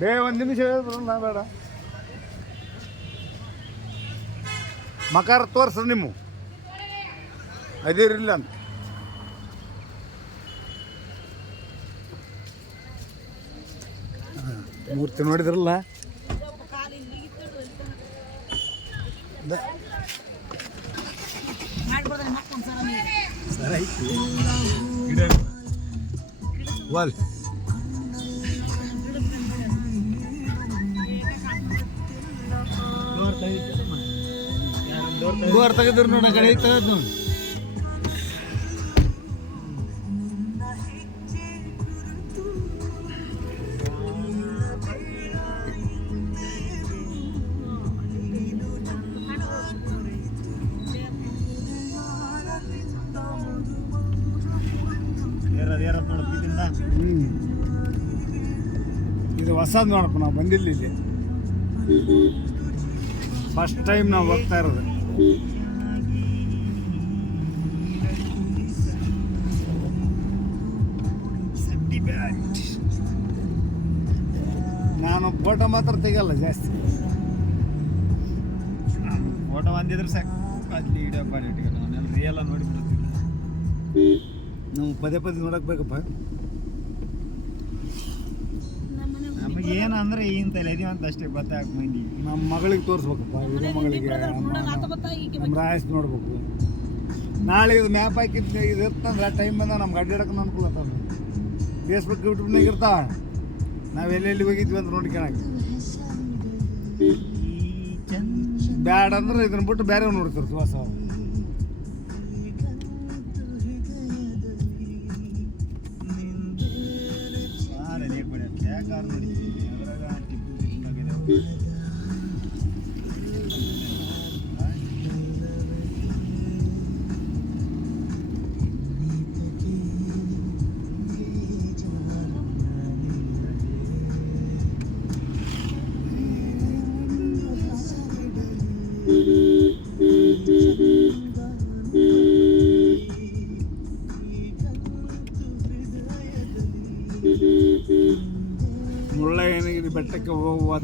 ಬೇ ಒಂದು ನಿಮಿಷ ನಾ ಬೇಡ. ಮಕಾರ ತೋರ್ಸ ನಿಮ್ಮ ಅದಿರಿಲ್ಲ ಅಂತ. ಮೂರ್ತಿ ನೋಡಿದ್ರಲ್ಲ? ದ- ಗೋರ್ ತೆಗೆದ್ರು ನೋಡ ಕಡೆ ತೆಗೆದ್ ನೋಡಿ. ಇದು ಹೊಸದು ನೋಡಪ್ಪ ನಾವು ಬಂದಿಲ್ಲ ಇಲ್ಲಿ. ಫಸ್ಟ್ ಟೈಮ್ ನಾವು ಹೋಗ್ತಾ ಇರೋದು. ನಾನು ಫೋಟೋ ಮಾತ್ರ ತೆಗಲ್ಲ ಜಾಸ್ತಿ. ಫೋಟೋ ಬಂದಿದ್ರೆ ಸಾಕು. ಅಲ್ಲಿ ವಿಡಿಯೋ ಕ್ವಾಲಿಟಿ ನಾನು ರಿಯಲ್ ನೋಡಿಬಿಡ್ತೀನಿ ನಾವು ಪದೇ ಪದೇ ನೋಡಕ್ ಬೇಕಪ್ಪ. ನಮಗೆ ಏನ್ ತಲೆ ಇದೀವಿ ಅಂತ ಅಷ್ಟೇ ಗೊತ್ತಾಗ ಮಂದಿ ನಮ್ಮ ಮಗಳಿಗೆ ತೋರಿಸ್ಬೇಕಪ್ಪ ಹಿರಿಯ ಮಗಳಿಗೆ ನಮ್ಮ ರಾಯಸ್ ನೋಡ್ಬೇಕು. ನಾಳೆ ಇದು ಮ್ಯಾಪ್ ಹಾಕಿದ್ ಇದು ಅಂದ್ರೆ ಆ ಟೈಮ್ ಬಂದ ನಮ್ಗೆ ಅಡ್ಡಾಡಕ್ಕೆ ಅನುಕೂಲ ಫೇಸ್ಬುಕ್ ಯೂಟ್ಯೂಬ್ನಾಗ ಇರ್ತಾವ. ನಾವು ಎಲ್ಲೆಲ್ಲಿ ಹೋಗಿದ್ವಿ ಅಂತ ನೋಡ್ಕೊಳಕ್ಕೆ ಬ್ಯಾಡ ಅಂದ್ರೆ ಇದನ್ನ ಬಿಟ್ಟು ಬೇರೆ ನೋಡ್ತಾರೆ ಸುವಾಸ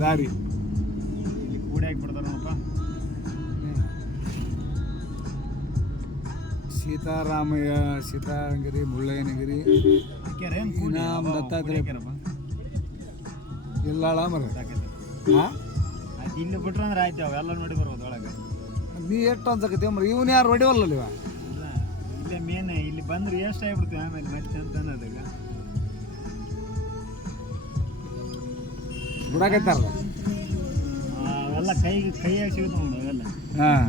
ದಾರಿ. ಸೀತಾರಾಮಯ್ಯ ಸೀತಾರಂಗಿರಿ ಮುಳ್ಳಯ್ಯನಗಿರಿ ಇನಾಮ್ ದತ್ತಾತ್ರೇಯ. ಇಲ್ಲಾಳ ಮರ. ಇಲ್ಲಿ ಬಿಟ್ರೆ ಅಂದ್ರೆ ಆಯ್ತು ಅವೆಲ್ಲ ನೋಡಿ ಬರ್ಬೋದು ಒಳಗೆ. ನೀ ಎಷ್ಟು ಅನ್ಸಕತ್ತೀವ ಮರ? ಇವನು ಯಾರು ಹೊಡಿವಲ್ಲ ಇವ? ಇಲ್ಲ ಇಲ್ಲೇ ಮೇನ್ ಇಲ್ಲಿ ಬಂದ್ರೆ ಎಷ್ಟು ಆಗ್ಬಿಡ್ತೀವಿ ಆಮೇಲೆ ಮತ್ತೆ ಅಂತ ಅನ್ನೋದಾಗ ಬಿಡಾಕತ್ತಾರಲ್ಲ ಅವೆಲ್ಲ ಕೈಗೆ ಕೈಯಾಗಿ ಸಿಗುತ್ತೆ ನೋಡಿ ಅವೆಲ್ಲ. ಹಾಂ.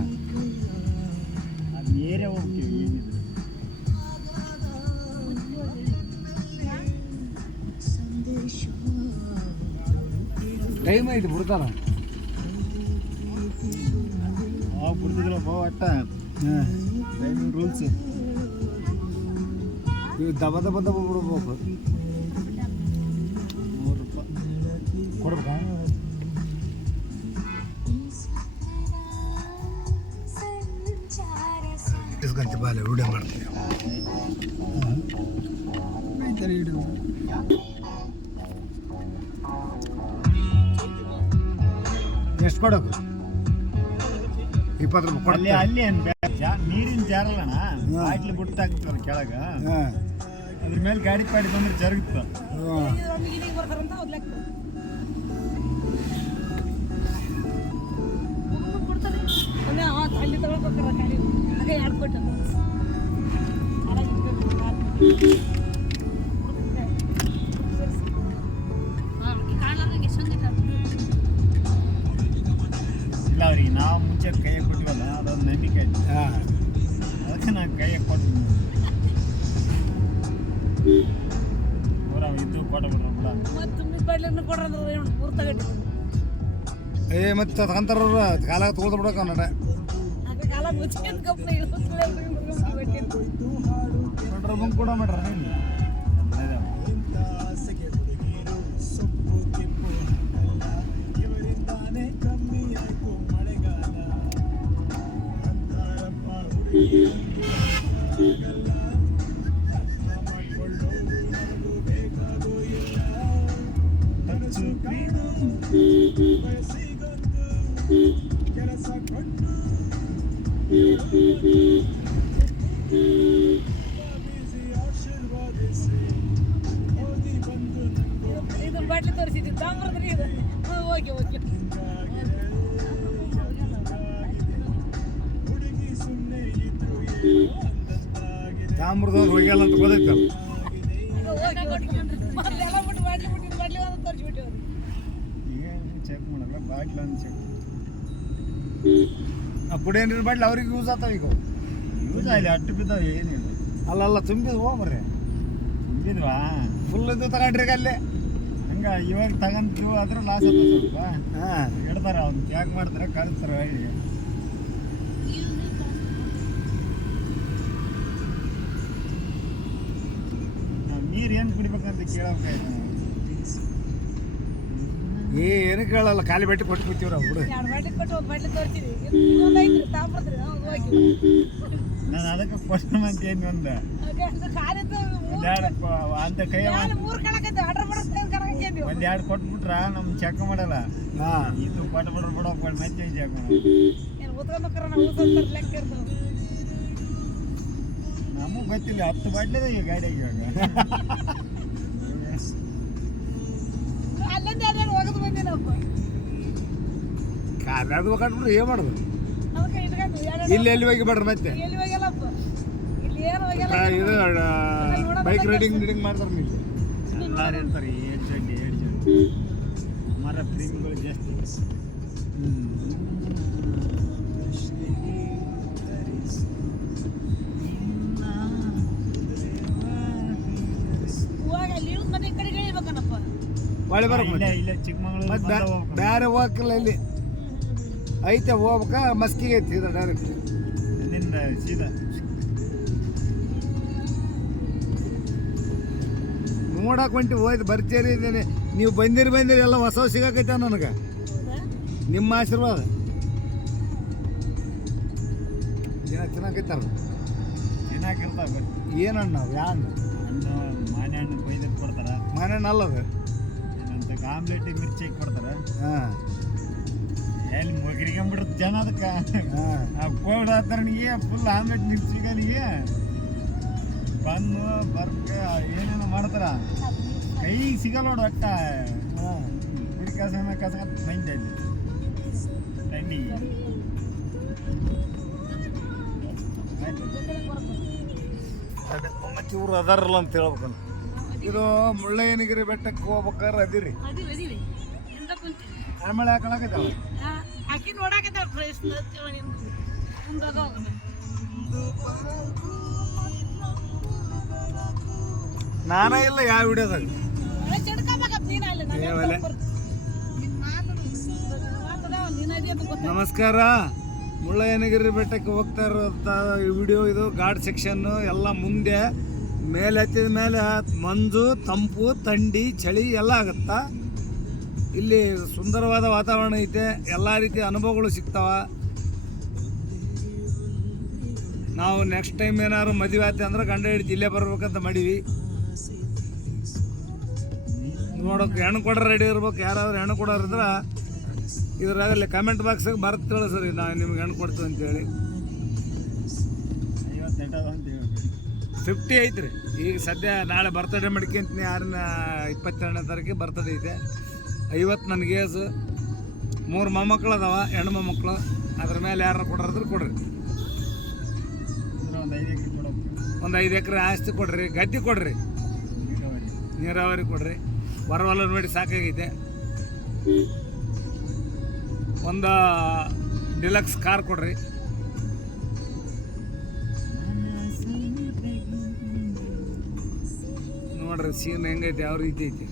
ಅದು ಏರಿಯಾ ಹೋಗ್ತೀವಿ ಏನಿದೆ. ಟೈಮ್ ಐತಿ ಬಿಡ್ತಾರ. ಅವಾಗ ಬಿಡ್ತಿದ್ರಪ್ಪ ಒಟ್ಟ ಹಾಂ. Timing rules. ಇವು ದಬ ದಬ ದಬ ಬಿಡ್ಬೇಕು. ವಿಡಿಯೋ ಮಾಡ್ತೀವಿ ಎಷ್ಟು ಕೊಡೋದು ಇಪ್ಪತ್ತು ರೂಪಾಯಿ ಅಲ್ಲಿ ಕೊಡ್ತೀವಿ ಅಲ್ಲಿ ಏನು ನೀರಿನ ಜಾರಲ್ಲಣ ಬಾಟ್ಲಿ ಬಿಟ್ಟು ಹಾಕ್ತಾರ ಕೆಳಗ ಅದ್ರ ಮೇಲೆ ಗಾಡಿ ಪಾಡಿ ಬಂದ್ರೆ ಜರುಗುತ್ತ. ಅಲ್ಲಿ ತಗೊಳ್ಬೇಕಾರೆ ಗಾಡಿ. ಹಾಗೆ ಎರಡು ಕೊಟ್ಟು ಇಲ್ಲ ಅವ್ರಿಗೆ ನಾವು ಮುಂಚೆ ಕೈ ಕೊಟ್ಟಿವಲ್ಲ ಅದೊಂದು ನಂಬಿಕೆ ಆಯ್ತು. ಅದಕ್ಕೆ ನಾನು ಕೈ ಕೊಟ್ಟು ಊರ ಊರು ತಗೊಂಡು ಏ ಮತ್ತೆ ತಗೊಂತಾರವ್ರ ಕಾಲಾಗ ತೊಗೊಳ್ದು ಬಿಡಕ್ಕ ನಡೆ ಕಾಲ ನೋಡ್ರ ಕೂಡ ಮಾಡ್ರ ನೀನು ಟಚ್ಚು ಬಾಟ್ಲಿ ಒಂದು ತೋರಿಸ್ಬಿಟ್ಟಿವ್ರು ಈಗ ಚೆಕ್ ಮಾಡಲ್ಲ ಬಾಟ್ಲ ಅಂತ ಚೆಕ್ ಆ ಪುಡಿ ಏನಿರ ಬಾಟ್ಲಿ ಅವ್ರಿಗೆ ಯೂಸ್ ಆಗ್ತಾವ ಈಗ. ಅವು. ಯೂಸ್ ಆಗಲಿ ಅಟ್ಟು ಬಿದ್ದಾವ ಏನಿಲ್ಲ ಅಲ್ಲಲ್ಲ ತುಂಬಿದ್ ಹೋಗ್ಬರ್ರಿ ತುಂಬಿದ್ವಾ? ಫುಲ್ ಇದು ತಗೊಂಡ್ರಿ ಈಗ ಅಲ್ಲೇ. ಹಂಗ ಇವಾಗ ತಗಂತೀವಿ ಅದ್ರ ಲಾಸ್ ಆಗ್ತದೆ ಸ್ವಲ್ಪ. ಹಾಂ. ಇಡ್ತಾರ ಅವ್ನು ಪ್ಯಾಕ್ ಮಾಡ್ತಾರೆ ಕಳಿಸ್ತಾರ ಹೇಳಿ ನಾವು ನೀರು ಏನು ಕುಡಿಬೇಕಂತ ನಾವು. ಏನು ಕೇಳಲ್ಲ ಖಾಲಿ ಬೆಟ್ಟಿ ಕೊಟ್ಟು ಎರಡು ಒಂದು ಐತ್ರಿ ತಾಮ್ರದ್ರಿ ನಾನು ಅದಕ್ಕೆ ಕೊಟ್ಟು ಅಂತ ಏನು ಒಂದು? ಅಂತ ಕೈ ಕಣಕೈತೀವಿ ಒಂದೆರಡು ಕೊಟ್ಬಿಟ್ರ ನಮ್ ಚೆಕ್ ಮಾಡಲ್ಲ. ಹಾ. ಇದು ಪಟ್ಟ ಬಿಡ್ರ ಬಿಡೋ ಮತ್ತೆ ಚೆಕ್ ಮಾಡೋದು ನಮಗ್ ಗೊತ್ತಿಲ್ಲ ಹತ್ತು ಬಾಟ್ಲಿದೆ ಈ ಗಾಡಿ ಇವಾಗ. ಅದು ಕಟ್ಬಿಟ್ರೆ ಏನು ಮಾಡೋದು? ಇಲ್ಲಿ ಎಲ್ಲಿ ಹೋಗಿ ಬೇಡ್ರಿ ಮತ್ತೆ? ಎಲ್ಲಿ ಹೋಗ್ಯಲ್ಲಪ್ಪ ಇಲ್ಲಿ ಏನು ಹೋಗ್ಯಲ್ಲ ಇದು ಬೈಕ್ ರೈಡಿಂಗ್ ರೈಡಿಂಗ್ ಮಾಡ್ತಾರೆ ಇಲ್ಲಿ ಎಲ್ಲಾರು ಇರ್ತಾರೆ ಏಳು ಜಡ್ಡಿ ಏಳು ಜಡ್ಡಿ ಮರ ಪ್ರೇಮಿಗಳು ಜಾಸ್ತಿ. ಇಲ್ಲೇ ಚಿಕ್ಕಮಗಳೂರು ಹೋಗ್ಬೇಕು. ಬೇರೆ ಹೋಗಕ್ಕಿಲ್ಲ ಇಲ್ಲಿ. ಐತೆ ಹೋಗ್ಬೇಕ? ಮಸ್ಕಿಗೆ ಐತಿ ಇದು ಡೈರೆಕ್ಟ್ ಸೀದಾ. ನೋಡಕ್ ಹೊಂಟಿ ಹೋಯ್ತು ಬರ್ತೀರಿ ಇದ್ದೀನಿ ನೀವು ಬಂದಿರಿ ಬಂದಿರಿ ಎಲ್ಲ ಹೊಸ ಸಿಗಾಕೈತ ನನಗೆ. ನಿಮ್ಮ ಆಶೀರ್ವಾದ. ಬಟ್ ಏನಣ್ಣ ನಾವು ಯಾ ಹಣ್ಣು ಹಣ್ಣು ಮಾನೆ ಹಣ್ಣು ಕೊಯ್ದಕ್ಕೆ ಕೊಡ್ತಾರ. ಮನೆ ಅಲ್ಲದ? ಏನಂತ ಆಮ್ಲೆಟ್ ಮಿರ್ಚಿ ಹಾಕಿ ಕೊಡ್ತಾರೆ. ಹಾಂ. ಎಲ್ಲಿ ಮುಗಿರಿಕೊಂಬಿಡುತ್ತೆ ಜನ ಅದಕ್ಕೆ? ಕೋವಿಡ್ ಆತರನಿಗೆ ಫುಲ್ ಆಮ್ಲೆಟ್ ಸಿಗಲಿ ಬಂದು ಬರ್ಕ ಏನೇನೋ ಮಾಡ್ತಾರ. ಕೈ ಸಿಗಲ್ಲ ನೋಡು ಒಟ್ಟ ಹಾಂ. ಕುಡಿ ಕಸ ಕಸ ಮೈಂಡ್ ಅಲ್ಲಿ. ತಂಡಿ ಮತ್ತೆ ಇವ್ರು ಅದಾರಲ್ಲ ಅಂತ ಹೇಳ್ಬೇಕು ಇದು ಮುಳ್ಳಯ್ಯನಗಿರಿ ಬೆಟ್ಟಕ್ಕೆ ಹೋಗ್ಬೇಕಾದ್ರೆ ಅದಿರಿ. ಆಮೇಲೆ ಅದಾವ ನಾನೇ ಇಲ್ಲ ಯಾವ ವಿಡಿಯೋದಾಗ. ನಮಸ್ಕಾರ. ಮುಳ್ಳಯ್ಯನಗಿರಿ ಬೆಟ್ಟಕ್ಕೆ ಹೋಗ್ತಾ ಇರೋ ವಿಡಿಯೋ ಇದು ಘಾಟ್ ಸೆಕ್ಷನ್ನು ಎಲ್ಲ ಮುಂದೆ ಮೇಲೆ ಹತ್ತಿದ ಮೇಲೆ ಮಂಜು, ತಂಪು, ಥಂಡಿ, ಚಳಿ ಎಲ್ಲ ಆಗುತ್ತಾ? ಇಲ್ಲಿ ಸುಂದರವಾದ ವಾತಾವರಣ ಐತೆ, ಎಲ್ಲ ರೀತಿಯ ಅನುಭವಗಳು ಸಿಗ್ತಾವ. ನಾವು ನೆಕ್ಸ್ಟ್ ಟೈಮ್ ಏನಾದ್ರು ಮದುವೆ ಆಯ್ತು ಅಂದ್ರೆ ಗಂಡ ಹಿಡಿದು ಇಲ್ಲೇ ಬರ್ಬೇಕಂತ ಮಾಡೀವಿ. ನೋಡೋಕೆ ಹೆಣ್ಣು ಕೊಡೋ ರೆಡಿ ಇರ್ಬೇಕು, ಯಾರಾದ್ರೂ ಹೆಣ್ಣು ಕೊಡೋರು ಇದ್ರೆ ಇದ್ರಾಗಲ್ಲಿ ಕಮೆಂಟ್ ಬಾಕ್ಸಿಗೆ ಬರುತ್ತೆ ತಿಳಿಸ್ರಿ ನಾವು ನಿಮ್ಗೆ ಹೆಣ್ಣು ಕೊಡ್ತೀವಿ ಅಂತೇಳಿ ಫಿಫ್ಟಿ ಐತ್ರಿ ಈಗ ಸದ್ಯ ನಾಳೆ ಬರ್ತಡೇ ಮಡ್ಕೊಂತೀನಿ ಯಾರನ್ನ ಇಪ್ಪತ್ತೆರಡನೇ ತಾರೀಕಿಗೆ ಬರ್ತಡೇ ಐತೆ ಐವತ್ತು ನನ್ನ ಏಜು ಮೂರು ಮೊಮ್ಮಕ್ಳು ಅದಾವ ಹೆಣ್ಣು ಮೊಮ್ಮಕ್ಳು. ಅದ್ರ ಮೇಲೆ ಯಾರು ಕೊಡ್ರಿ ಕೊಡ್ರಿ. ಒಂದು ಐದು ಎಕರೆ ಒಂದು ಐದು ಎಕರೆ ಆಸ್ತಿ ಕೊಡ್ರಿ ಗದ್ದೆ ಕೊಡ್ರಿ. ನೀರಾವರಿ. ನೀರಾವರಿ ಕೊಡ್ರಿ. ಹೊರವಲ್ಲ ನೋಡಿ ಸಾಕಾಗೈತೆ. ಒಂದು ಡಿಲಕ್ಸ್ ಕಾರ್ ಕೊಡ್ರಿ. ನೋಡ್ರಿ ಸೀನ್ ಹೆಂಗೈತೆ, ಯಾವ ರೀತಿ ಐತಿ?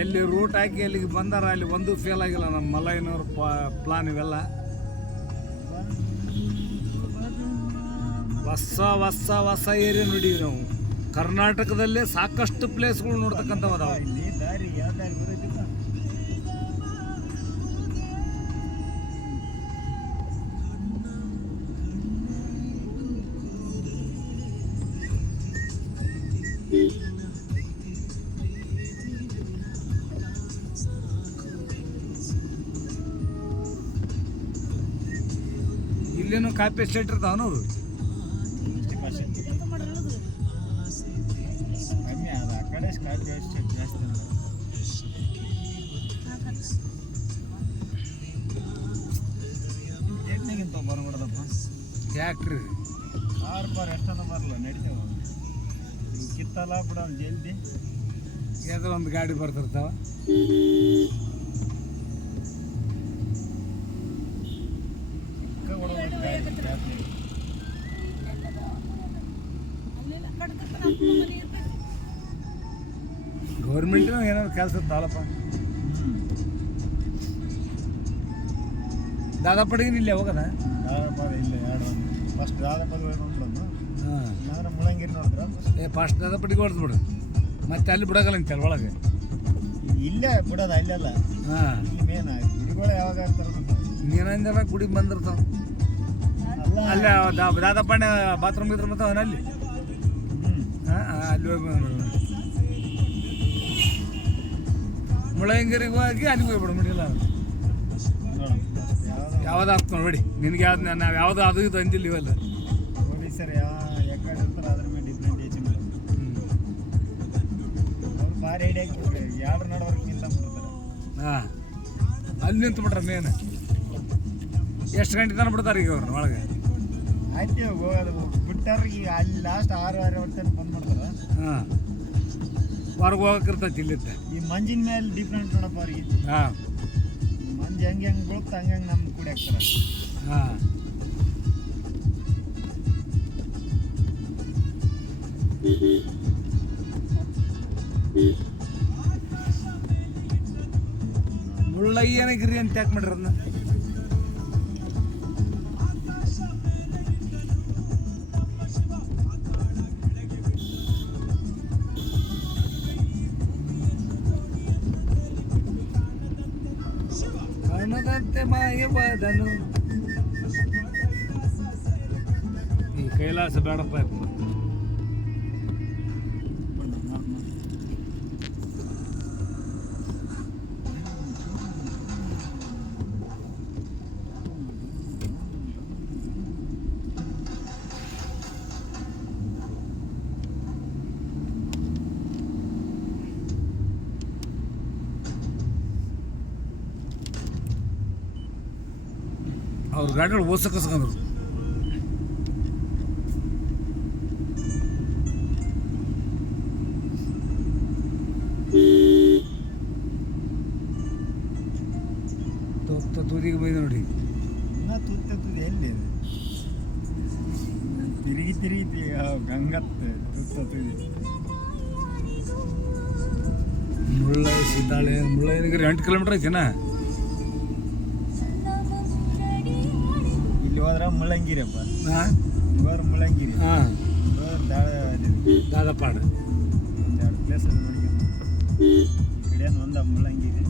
ಎಲ್ಲಿ ರೂಟ್ ಹಾಕಿ ಅಲ್ಲಿಗೆ ಬಂದಾರ, ಅಲ್ಲಿ ಒಂದು ಫೇಲ್ ಆಗಿಲ್ಲ ನಮ್ಮ ಮಲ್ಲಯ್ಯನವ್ರ ಪ್ಲಾನ್ ಇವೆಲ್ಲ. ಹೊಸ ಹೊಸ ಹೊಸ ಏರಿಯಾ ನೋಡೀವಿ ನಾವು. ಕರ್ನಾಟಕದಲ್ಲೇ ಸಾಕಷ್ಟು ಪ್ಲೇಸ್ಗಳು ನೋಡ್ತಕ್ಕಂಥವು ಅದಾವ. ಎಸ್ಟೇಟ್ ಜಾಸ್ತಿ ಅದ. ಎಟ್ನಾಗಿಂತ ಬರ್ಬಿಡದಪ್ಪ ಯಾಕ್ರಿ ಆರು ಬಾರ್ ಎಷ್ಟನ್ನ ಬರಲ್ಲ ನಡಿತೇವ ಕಿತ್ತಲ್ಲ ಬಿಡ ಜಲ್ದಿ ಯಾವ್ದೋ ಒಂದು ಗಾಡಿ ಬರ್ತಿರ್ತಾವ. ಗೌರ್ಮೆಂಟ್ ಏನಾದ್ರು ಕೆಲಸ ಇರ್ತಾವಲ್ಲಪ್ಪ. ದಾದಾಪಡಿಗೆ ಇಲ್ಲಿ ಹೋಗದ? ದಾದಪದ ಇಲ್ಲ ಎರಡು ಫಸ್ಟ್ ದಾದಪದ ಹಾಂ. ಇಲ್ಲಾಂದ್ರೆ ಮುಳಂಗಿರಿ ನೋಡಿದ್ರ ಏ ಫಸ್ಟ್ ದಾದಾಪಡಿಗೆ ಹೊಡೆದು ಬಿಡು ಮತ್ತೆ ಅಲ್ಲಿ ಬಿಡಗಲ್ಲ ಅಂತಲ್ಲ ಒಳಗೆ. ಇಲ್ಲೇ ಬಿಡೋದ ಅಲ್ಲೆಲ್ಲ. ಹಾಂ. ಮೇನ್ ಗುಡಿಗಳು ಯಾವಾಗ ನೀನಂದ್ರೆ ಗುಡಿಗೆ ಬಂದಿರ್ತಾವ. ಅಲ್ಲ. ದಾದಾಪಣ್ಣ ಬಾತ್ರೂಮ್ ಇದ್ರ ಮತ್ತೆ ಅವನಲ್ಲಿ ಹ್ಞೂ ಹಾಂ ಅಲ್ಲಿ ಹೋಗಿ ಮುಳ್ಳಯ್ಯನಗಿರಿಗೆ ಹೋಗಿ ಅಲ್ಲಿಗೆ ಹೋಗ್ಬಿಡು ಮುಡಿಲ್ಲ ಯಾವ್ದು ಯಾವ್ದು ಆಗ್ತ ನೋಡಿ ನಿನಗೆ ಯಾವ್ದು ನಾವು ಯಾವ್ದು ಅದು ಇದು ಅಂದಿಲ್ಲ ಇವೆಲ್ಲ. ಪೊಲೀಸರು ಯಾಕಡೆ ಅಂತಾರೆ ಅದ್ರ ಮೇಲೆ ಡಿಫ್ರೆಂಟ್ ಏಜ್ ಭಾರಿ ಐಡಿಯಾ ಯಾವ್ದ್ರ ನಡವರ್ಕ್ ನಿಂತ್ಬಿಡ್ತಾರೆ ಹಾಂ. ಅಲ್ಲಿ ನಿಂತು ಬಿಟ್ರೆ ಮೇನ್ ಎಷ್ಟು ಗಂಟೆ ತನಕ ಬಿಡ್ತಾರೆ ಈಗ ಅವ್ರನ್ನ ಒಳಗೆ? ಆಯ್ತು ಹೋಗೋದು. ಬಿಟ್ಟಾರ ಈಗ ಅಲ್ಲಿ ಲಾಸ್ಟ್ ಆರು ಆರು ತನಕ ಬಂದ್ಬಿಡ್ತಾರ. ಹಾಂ. ಹೊರಗೆ ಹೋಗಕ್ಕೆ ಇರ್ತೈತಿ ಇಲ್ಲಿದ್ದ ಈ ಮಂಜಿನ ಮೇಲೆ ಡಿಫ್ರೆಂಟ್ ನೋಡಪ್ಪ ಅವ್ರಿಗೆ. ಹಾಂ. ಮಂಜು ಹೆಂಗೆ ಹೆಂಗೆ ಬೀಳುತ್ತೆ ಹಂಗೆ ಹಂಗೆ ನಮ್ಮ ಕೂಡಿ ಹಾಕ್ತಾರೆ. ಹಾಂ. ಮುಳ್ಳಯ್ಯನಗಿರಿ ಅಂತ ಯಾಕೆ ಮಾಡ್ರಿ ಕೈಲಾಸ ಬೇಡಪ್ಪ ಅವ್ರ ಗಾಡಿಗಳು ಓಸ ಕಸ್ಕೊಂಡ್ರು ತೊತ್ತ ತುದಿಗೆ ಬೈದ ನೋಡಿ. ಇನ್ನ ತುತ್ತ ತುದಿ ಎಲ್ಲಿ? ತಿರುಗಿ ತಿರುಗಿ ಗಂಗತ್ತೆ ತುತ್ತ ತುದಿ ಮುಳ್ಳ ಸೀತಾಳೆ ಮುಳ್ಳ ಎಂಟು ಕಿಲೋಮೀಟರ್ ಐತಿನ ಇಲ್ಲಿ ಹೋದ್ರ ಮುಳ್ಳಂಗಿರಿಯಪ್ಪ ಹಾಂ ಹೋದ್ರ ಮುಳ್ಳಂಗಿರಿ ಹಾಂ ಹೋದ್ರ ದಾಳ ದಾದಪಾಡ ಎರಡು ಪ್ಲೇಸ್ ನೋಡ್ಕೊಂಡು ಈ ಕಡೆ ಒಂದ ಮುಳ್ಳಂಗಿರಿ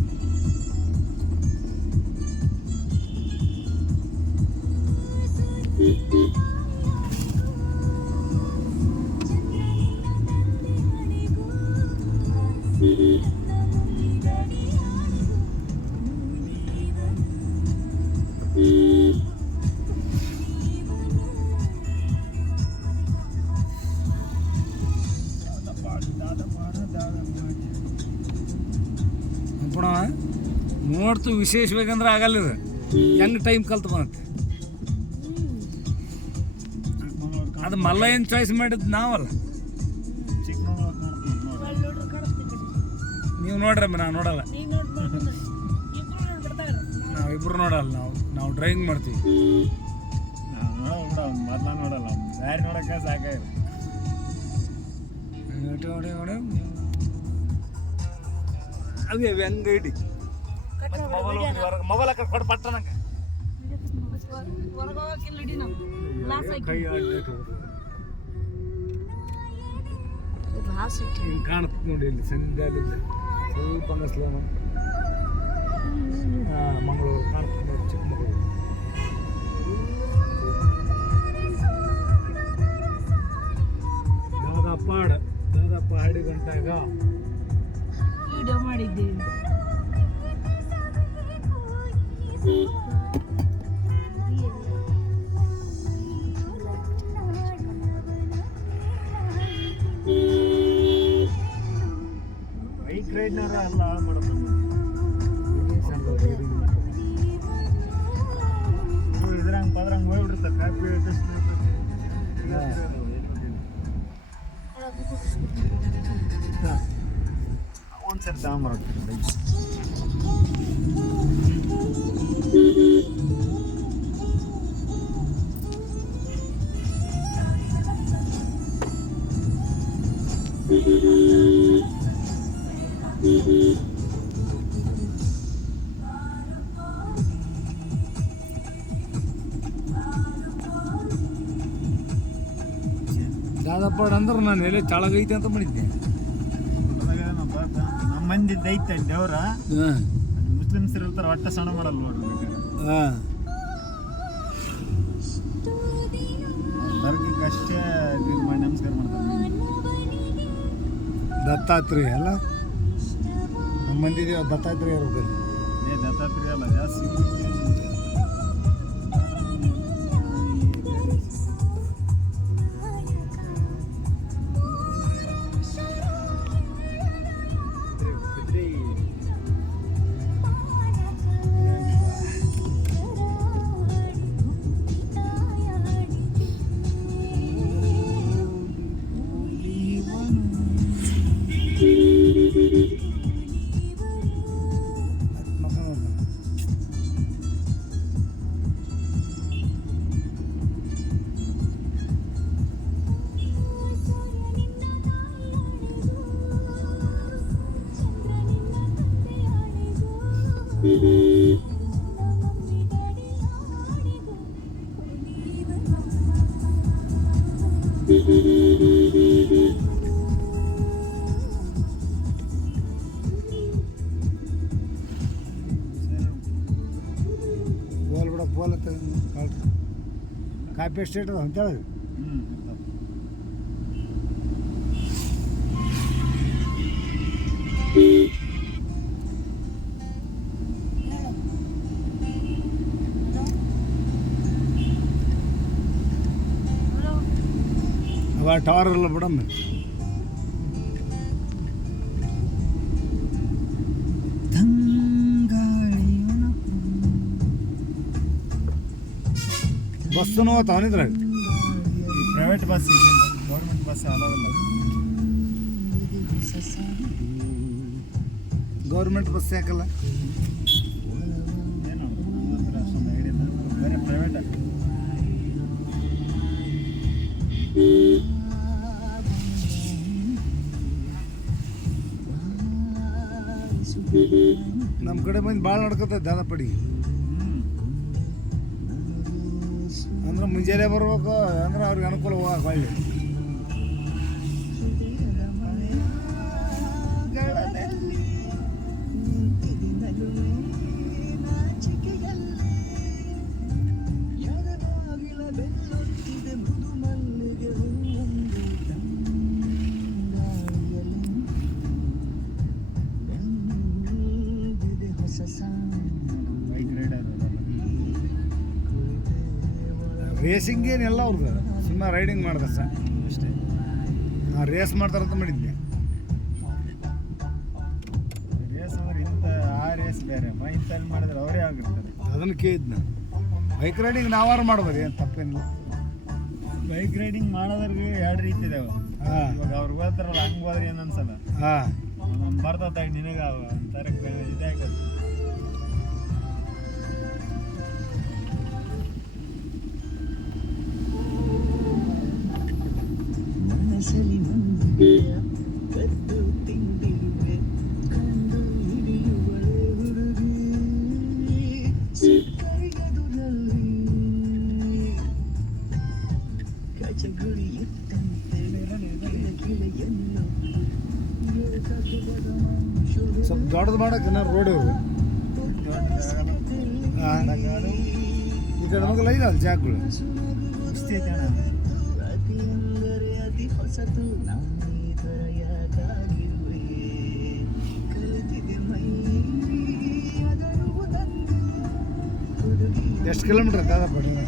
ಪುಣ ನೋಡ್ತು ವಿಶೇಷಬೇಕಂದ್ರೆ ಆಗಲ್ಲ ಇದು. ಹೆಂಗೆ ಟೈಮ್ ಕಲ್ತು ಬಂತೆ ಅದು ಅದು ಏನು ಚಾಯ್ಸ್ ಮಾಡಿದ್ದು ನಾವಲ್ಲ. ನೀವು ನೋಡ್ರಮ್ಮ ನಾವು ನೋಡಲ್ಲ. ನಾವು ಇಬ್ರು ನೋಡಲ್ಲ, ನಾವು ನಾವು ಡ್ರೈವಿಂಗ್ ಮಾಡ್ತೀವಿ. ನೋಡಲ್ಲ ಬ್ಯಾರೆ ನೋಡಕ್ಕೆ ಹೆಂಗೆ ಇಡಿ ಮೊಬೈಲ್ ಕೊಡು ಪಟ್ಟ ನಂಗೆ. ಕಾಣುತ್ತೆ ನೋಡಿ ಇಲ್ಲಿ ಸಂಧ್ಯಾಲಿಂದ ಸ್ವಲ್ಪ ಅನ್ನಿಸ್ಲ ಹಾಂ ಮಂಗಳೂರು ಕಾಣುತ್ತೆ ನೋಡಿ ಚಿಕ್ಕಮಗಳೂರು ದಾದಾಪಾಡ ಹಾಡಿ. ಹಡಿ ಗಂಟಾಗ ವಿಡಿಯೋ ಮಾಡಿದ್ದೀವಿ ದಾದಪ್ಪ ಅಂದ್ರೆ ನಾನು ಎಲೆ ತೆಳಗೈತೆ ಅಂತ ಮಾಡಿದ್ದೆ. ನಮ್ಮ ಮಂದಿ ಐತೆ ದೇವ್ರ ಮುಸ್ಲಿಮ್ಸ್ ಇರ್ತಾರೆ ಒಟ್ಟ ಸಣ್ಣ ಮಾಡಲ್ಲ ನೋಡ್ರಿ ಹಾಂ. ದತ್ತಾತ್ರೇಯ ಅಲ್ಲ? ನಮ್ಮ ಮಂದಿ ದತ್ತಾತ್ರೇಯ ಇರ್ಬೇಕು ಏ ದತ್ತಾತ್ರೇಯ ಅಲ್ಲ ಜಾಸ್ತಿ ಬೋಲ್ ಬಿಡ ಬೋಲ್ ಅಂತ ಕಾಪಿ ಎಸ್ಟೇಟ್ ಅದ ಅಂತೇಳಿ ಟವರ್ ಇಲ್ಲ ಬಿಡಮ್ಮ ಬಸ್ಸುನೋ ಅವನಿದ್ರಾಗ ಪ್ರೈವೇಟ್ ಬಸ್ ಗೌರ್ಮೆಂಟ್ ಬಸ್ ಅಲಾವಲ್ಲ ಗೌರ್ಮೆಂಟ್ ಬಸ್ ಯಾಕಲ್ಲ? ಏನು ಅಷ್ಟೊಂದು ಐಡಿಯಾ ಇಲ್ಲ ಬೇರೆ ಪ್ರೈವೇಟ್ ನಮ್ಮ ಕಡೆ ಮಂದಿ ಭಾಳ ನಡ್ಕೊತೈತೆ ದಾದಪಡಿ ಪಡಿ. ಅಂದ್ರೆ ಮುಂಜಾನೆ ಬರ್ಬೇಕು ಅಂದ್ರೆ ಅವ್ರಿಗೆ ಅನುಕೂಲ ಹೊಳ್ಳಿ ರೇಸಿಂಗ್ ಎಲ್ಲ ಅವ್ರದ್ದು ಸುಮ್ಮನೆ ರೈಡಿಂಗ್ ಮಾಡಿದೆ ಸರ್ ಅಷ್ಟೇ. ನಾ ರೇಸ್ ಮಾಡ್ತಾರಂತ ಮಾಡಿದ್ದೆ ರೇಸ್ ಅಂದ್ರೆ ಇಂಥ ಆ ರೇಸ್ ಬೇರೆ. ಇಂಥಲ್ಲಿ ಮಾಡಿದ್ರೆ ಅವರೇ ಆಗಿರ್ತಾರೆ ಅದನ್ನು ಕೇಳಿದ್ ನಾನು ಬೈಕ್ ರೈಡಿಂಗ್ ನಾವಾರು ಮಾಡ್ಬೋದು ಏನು ತಪ್ಪೇನಿಲ್ಲ. ಬೈಕ್ ರೈಡಿಂಗ್ ಮಾಡೋದ್ರಿಗೆ ಎರಡು ರೀತಿ ಇದಾವೆ. ಹಾಂ. ಇವಾಗ ಅವ್ರು ಹೋಗ್ತಾರಲ್ಲ ಹಂಗೆ ಹೋದ್ರೆ ಏನು ಅನ್ಸಲ್ಲ. ಹಾಂ. ನಾನು ಬರ್ತದ ನಿನಗೆ ಅಂತಾರೆ ಇದಾಗತ್ತೆ ಸ್ವಲ್ಪ ದೊಡ್ಡದು ಮಾಡಕ್ಕೆ ನಾನು ರೋಡ್ ಇವ್ರು ಹಾಂ ಈ ಕಡೆ ಮಗಲ ಇದಲ್ಲ ಜಾಗಗಳು ಕುಸ್ತಿ ಎಷ್ಟು ಕಿಲೋಮೀಟ್ರ್ ದಾದಪಡಿ ಒಂದು ಹನ್ನೆರಡು ರೂಪಾಯಿ